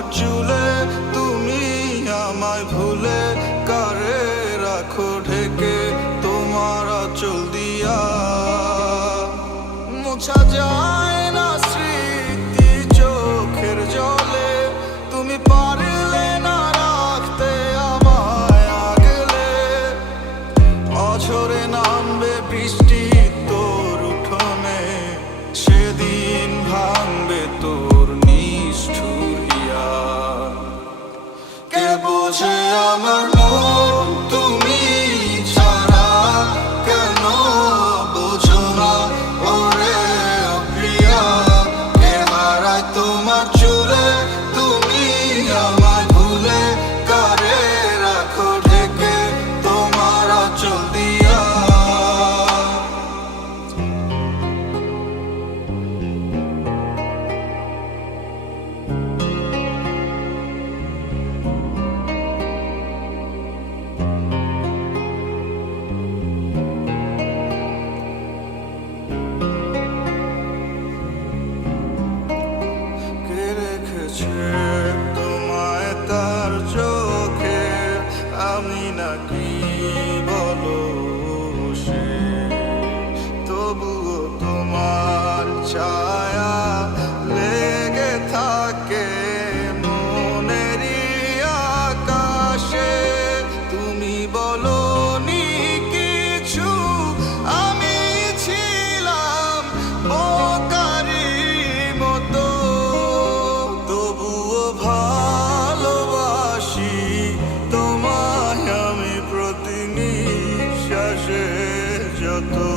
তোমার চুলে yaşayamam. তোমার চোখে আমি নাকি তো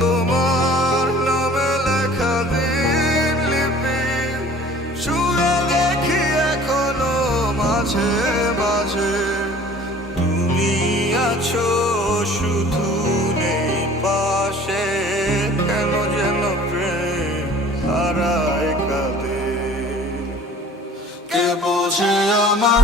তোমার নামে লেখা দিন লিপি, শুয়ে দেখি এখনও মাঝে মাঝে। তুমি আছো, শুধু নেই পাশে, কেন যেন প্রেম হারায় কাঁদে। কে বোঝে আমার